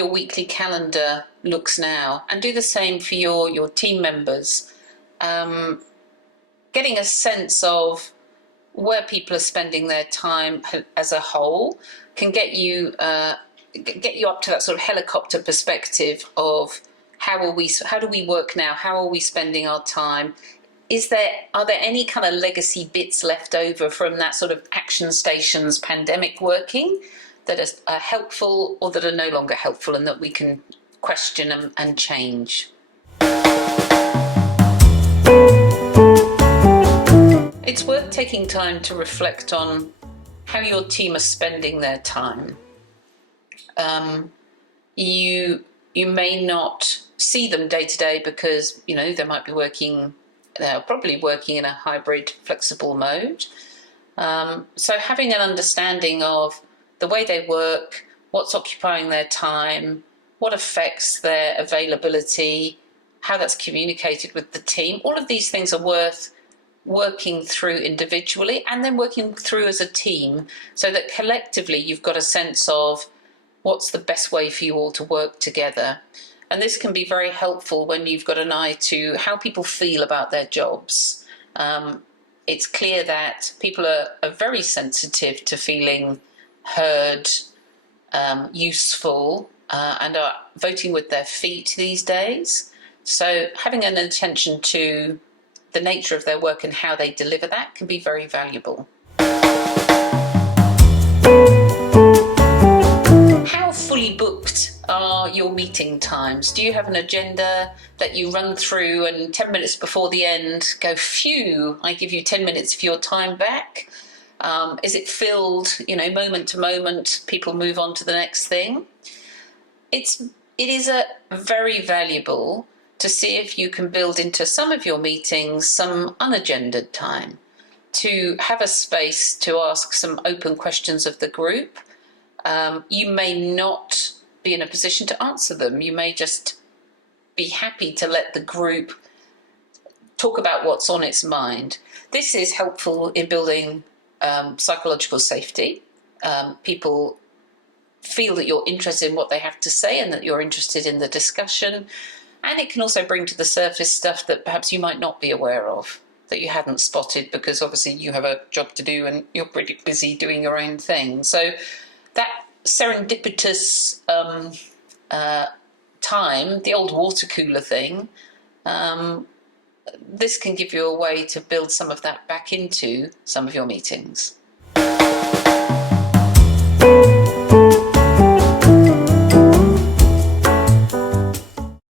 your weekly calendar looks now, and do the same for your team members. Getting a sense of where people are spending their time as a whole can get you up to that sort of helicopter perspective of how do we work now? How are we spending our time? Are there any kind of legacy bits left over from that sort of action stations pandemic working that are helpful or that are no longer helpful, and that we can question and change? It's worth taking time to reflect on how your team are spending their time. You may not see them day to day because, they might be they're probably working in a hybrid, flexible mode. So having an understanding of the way they work, what's occupying their time, what affects their availability, how that's communicated with the team, all of these things are worth working through individually and then working through as a team, so that collectively you've got a sense of what's the best way for you all to work together. And this can be very helpful when you've got an eye to how people feel about their jobs. It's clear that people are very sensitive to feeling heard, useful, and are voting with their feet these days. So having an attention to the nature of their work and how they deliver that can be very valuable. How fully booked are your meeting times? Do you have an agenda that you run through and 10 minutes before the end go, phew, I give you 10 minutes of your time back? Is it filled, moment to moment, people move on to the next thing? It is very valuable to see if you can build into some of your meetings some unagendered time, to have a space to ask some open questions of the group. You may not be in a position to answer them. You may just be happy to let the group talk about what's on its mind. This is helpful in building psychological safety. People feel that you're interested in what they have to say and that you're interested in the discussion. And it can also bring to the surface stuff that perhaps you might not be aware of, that you hadn't spotted, because obviously you have a job to do and you're pretty busy doing your own thing. So that serendipitous time, the old water cooler thing, this can give you a way to build some of that back into some of your meetings.